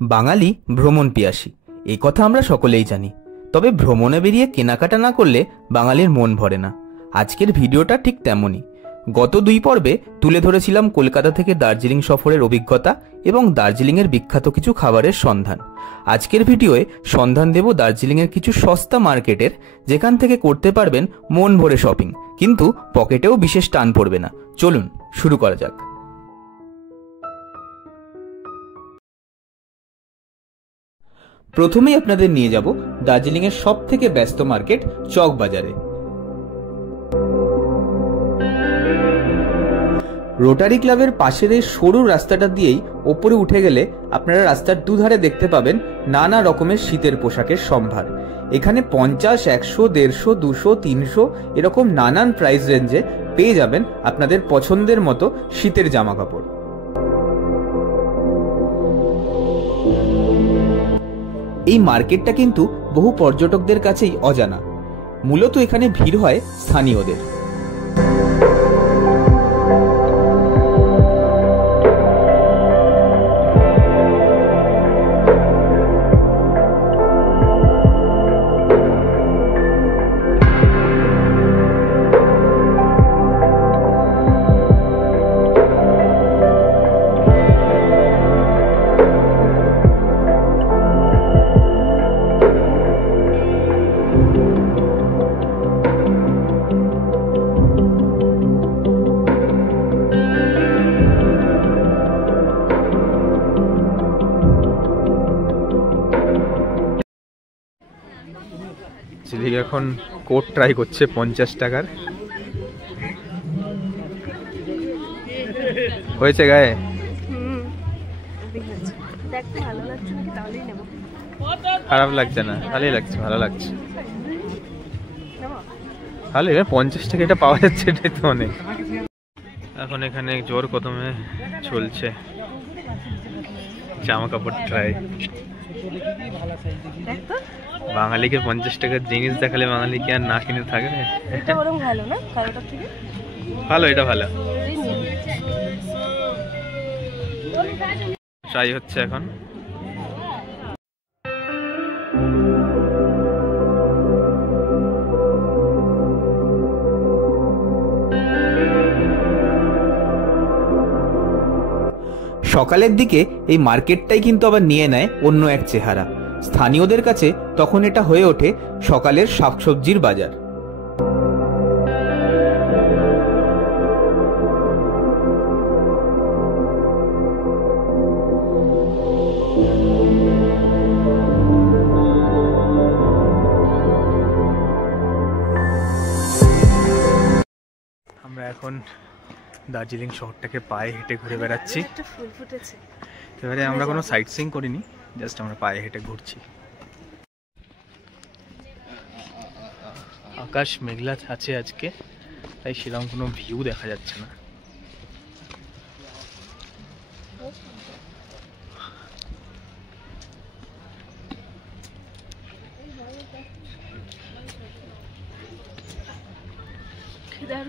বাঙালি ভ্রমণ পিয়াসী, এই কথা আমরা সকলেই জানি। তবে ভ্রমণে বেরিয়ে কেনাকাটা না করলে বাঙালির মন ভরে না। আজকের ভিডিওটা ঠিক তেমনই। গত 2 পর্বে তুলে ধরেছিলাম কলকাতা থেকে দার্জিলিং সফরের অভিজ্ঞতা এবং দার্জিলিংয়ের বিখ্যাত কিছু খাবারের সন্ধান। আজকের ভিডিওয়ে সন্ধান দেব দার্জিলিংয়ের কিছু সস্তা মার্কেটের, যেখান থেকে করতে পারবেন মন ভরে শপিং, কিন্তু পকেটেও বিশেষ টান পড়বে না। চলুন শুরু করা যাক। প্রথমেই আপনাদের নিয়ে যাব দার্জিলিংয়ের সব থেকে ব্যস্ত মার্কেট চক বাজারে। রোটারি ক্লাবের পাশের এই সরু রাস্তাটা দিয়েই ওপরে উঠে গেলে আপনারা রাস্তার দুধারে দেখতে পাবেন নানা রকমের শীতের পোশাকের সম্ভার। এখানে 50, 100, 150, 200, 300 এরকম নানান প্রাইস রেঞ্জে পেয়ে যাবেন আপনাদের পছন্দের মতো শীতের জামা কাপড়। এই মার্কেটটা কিন্তু বহু পর্যটকদের কাছেই অজানা। মূলত এখানে ভিড় হয় স্থানীয়দের। এখন কোট ট্রাই করছে 50 টাকার। হয়েছে গায়ে? খারাপ লাগছে না, ভালোই লাগছে, ভালো লাগছে। ভালো, 50 টাকা এটা পাওয়া যাচ্ছে, এটাই তো অনেক। এখন এখানে জোর কদমে চলছে জামা কাপড় ট্রাই। বাঙালিকে 50 টাকার জিনিস দেখালে বাঙালি কি আর না কিনে থাকবে? এটা বরং ভালো না, কালোটা থেকে ভালো, এটা ভালো। ট্রাই হচ্ছে এখন। সকালের দিকে এই মার্কেটটাই কিন্তু আবার নিয়ে নেয় অন্য এক চেহারা। স্থানীয়দের কাছে তখন এটা হয়ে ওঠে সকালের শাকসবজির বাজার। আমরা এখন দার্জিলিং শহরটাকে পায়ে হেঁটে ঘুরে বেড়াচ্ছি। এবারে আমরা কোনো সাইট সিইং করিনি, জাস্ট আমরা পায়ে হেঁটে ঘুরছি। আকাশ মেঘলা আছে আজকে, তাই সেরকম কোনো ভিউ দেখা যাচ্ছে না।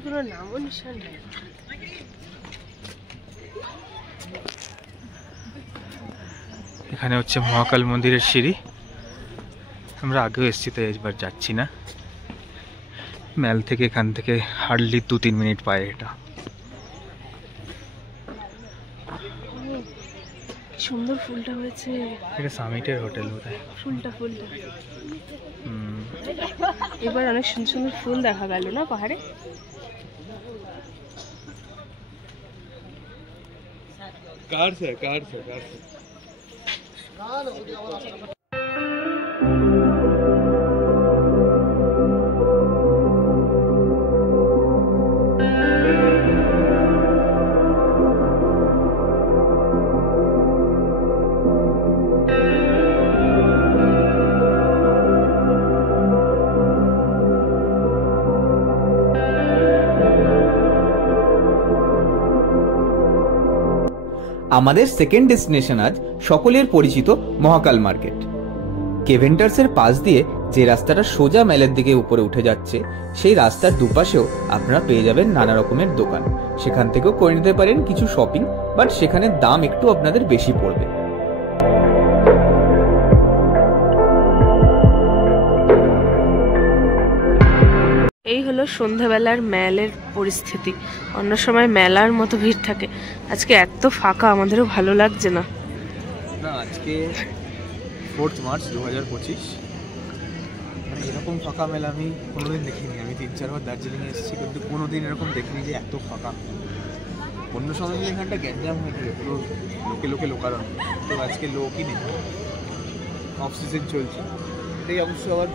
কোনো নামও নিশান নেই। এখানে হচ্ছে মহাকাল মন্দিরের সিঁড়ি। আমরা আগেও এসেছি, তাই এবার যাচ্ছি না। ম্যাল থেকে এখান থেকে হার্ডলি 2-3 মিনিট পায়ে এটা। সুন্দর ফুলটা হয়েছে। এটা সামিটের হোটেল বোধহয়। ফুলটা এবার অনেক সুন্দর সুন্দর ফুল দেখা গেল না পাহাড়ে। कार से আমাদের সেকেন্ড ডেস্টিনেশন আজ সকলের পরিচিত মহাকাল মার্কেট। কেভেন্টার্সের পাশ দিয়ে যে রাস্তাটা সোজা মেলের দিকে উপরে উঠে যাচ্ছে, সেই রাস্তার দুপাশেও আপনারা পেয়ে যাবেন নানা রকমের দোকান। সেখান থেকেও করে নিতে পারেন কিছু শপিং, বাট সেখানে দাম একটু আপনাদের বেশি পড়বে। এই হলো সন্ধ্যাবেলার মেলের পরিস্থিতি। অন্য সময় মেলার মতো ভিড় থাকে, আজকে এত ফাঁকা আমাদেরও ভালো লাগছে না। আজকে 4 মার্চ 2025, মানে এরকম ফাঁকা মেলা আমি কোনোদিন দেখিনি। আমি 3-4 বার দার্জিলিংয়ে এসেছি, কিন্তু কোনোদিন এরকম দেখিনি যে এত ফাঁকা। অন্য সময় এখানটা গ্যাঞ্জাম হয়ে থাকে, পুরো লোকে লোকে লোকারণ, তো আজকে লোকই নেই, অফ সিজন চলছে। এটাই অবশ্য আবার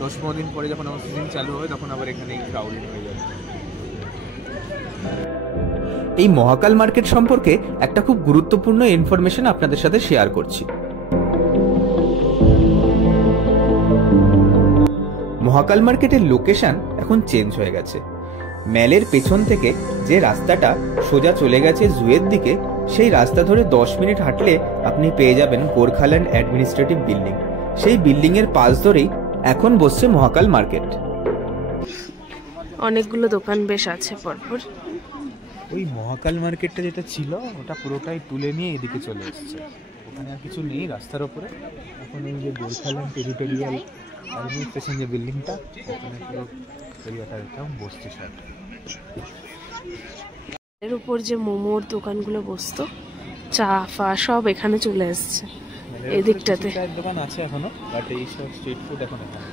10-15 দিন পরে যখন অফ সিজন চালু হবে তখন আবার এখানে ক্রাউডিং হয়ে যাবে। এই মহাকাল মার্কেট সম্পর্কে একটা খুব গুরুত্বপূর্ণ ইনফরমেশন আপনাদের সাথে শেয়ার করছি। মহাকাল মার্কেটের লোকেশন এখন চেঞ্জ হয়ে গেছে। মেলের পেছন থেকে যে রাস্তাটা সোজা চলে গেছে জুয়ের দিকে, সেই রাস্তা ধরে 10 মিনিট হাঁটলে আপনি পেয়ে যাবেন গোর্খাল্যান্ড অ্যাডমিনিস্ট্রেটিভ বিল্ডিং। সেই বিল্ডিং এর পাশ ধরেই এখন বসছে মহাকাল মার্কেট। অনেকগুলো দোকান বেশ আছে পরপর। ওই মহাকাল মার্কেটটা যেটা ছিল ওটা পুরোটাই তুলে নিয়ে এদিকে চলে এসেছে, ওখানে আর কিছু নেই রাস্তার ওপরে। এখন এই যে গোর্খাল্যান্ড টেরিটোরিয়াল অ্যাডমিনিস্ট্রেশন যে বিল্ডিংটা, ওখানে পুরো এরিয়াটা একদম বসছে সব। এর উপর যে মোমোর দোকানগুলো বসতো, চা ফা সব এখানে চলে এসছে এদিকটাতে। দোকান আছে এখনো, বাট এই সব স্ট্রিট ফুড এখন এখানে।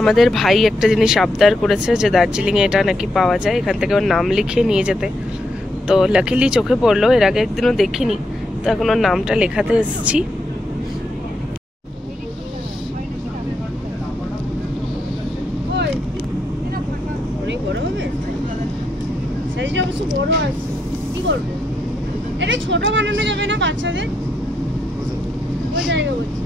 আমাদের ভাই একটা জিনিস আবদার করেছে যে দার্জিলিং এ এটা নাকি পাওয়া যায়, এখান থেকে ওর নাম লিখিয়ে নিয়ে যেতে। তো লাকিলি চোখে পড়লো, এর আগে একদিনও দেখিনি, তো এখন ওর নামটা লেখাতে এসেছি। অনেক বড় হবে, সাইজটা অবশ্য বড় আছে। কি করবো, এটা ছোট বানানো যাবে না বাচ্চাদের? ওই জায়গা বলছি।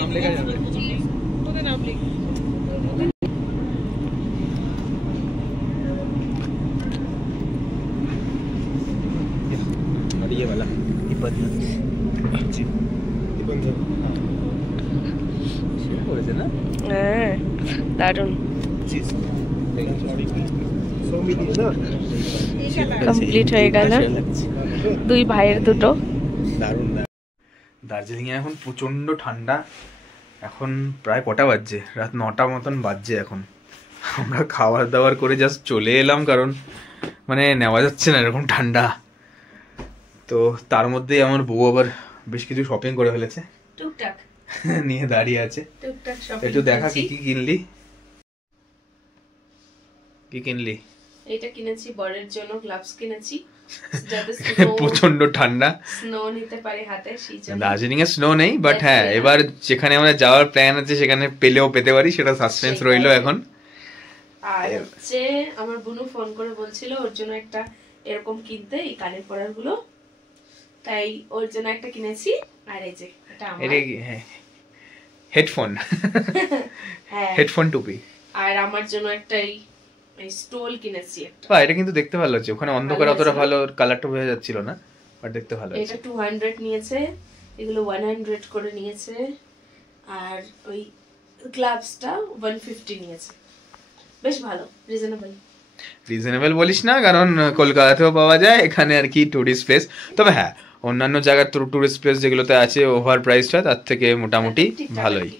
নাম লেখা যাবে। তোদের নাম লিখ। और ये वाला না হ্যাঁ, দারুণ কমপ্লিট হয়ে গেল দুই ভাইয়ের দুটো। দারুণ। দার্জিলিংয়ে এখন প্রচণ্ড ঠান্ডা। এখন প্রায় কটা বাজছে, রাত 9টা মতন বাজছে এখন। আমরা খাবার দাবার করে জাস্ট চলে এলাম, কারণ মানে নেওয়া যাচ্ছে না এরকম ঠান্ডা। তো তার মধ্যেই আমার বউ আবার বেশ কিছু শপিং করে ফেলেছে, টুকটাক নিয়ে দাঁড়িয়ে আছে। টুকটাক শপিং একটু দেখা কি কি কিনলি, কি কিনলি? এইটা কিনেছি বরের জন্য, গ্লাভস কিনেছি যাতে প্রচন্ড ঠান্ডা, স্নো নিতে পারে হাতে। দার্জিলিং এ স্নো নেই, বাট হ্যাঁ এবার যেখানে আমরা যাওয়ার প্ল্যান আছে সেখানে পেলেও পেতে পারি, সেটা সাসপেন্স রইলো এখন। আর হচ্ছে আমার বুনু ফোন করে বলছিল ওর জন্য একটা এরকম কিনতে, এই কানের পরার গুলো, তাই ওর জন্য একটা কিনেছি। আর এই যে এটা আমার, এটা হেডফোন, হ্যাঁ হেডফোন টুপি। আর আমার জন্য একটা এই স্টোল কিনেছি একটা। এটা কিন্তু দেখতে ভালো লাগছে, ওখানে অন্ধকার অতটা ভালো কালারটা বোঝা যাচ্ছিল না, বাট দেখতে ভালো লাগছে। এটা 200 নিয়েছে, এগুলো 100 করে নিয়েছে, আর ওই গ্লাভসটা 150 নিয়েছে। বেশ ভালো, রিজনেবল। রিজনেবল বলিস না, কারণ কলকাতাতেও পাওয়া যায়, এখানে আর কি টুরিস্ট প্লেস। তবে হ্যাঁ, অন্যান্য জায়গার টুরিস্ট প্লেস যেগুলোতে আছে ওভার প্রাইসটা, তার থেকে মোটামুটি ভালোই।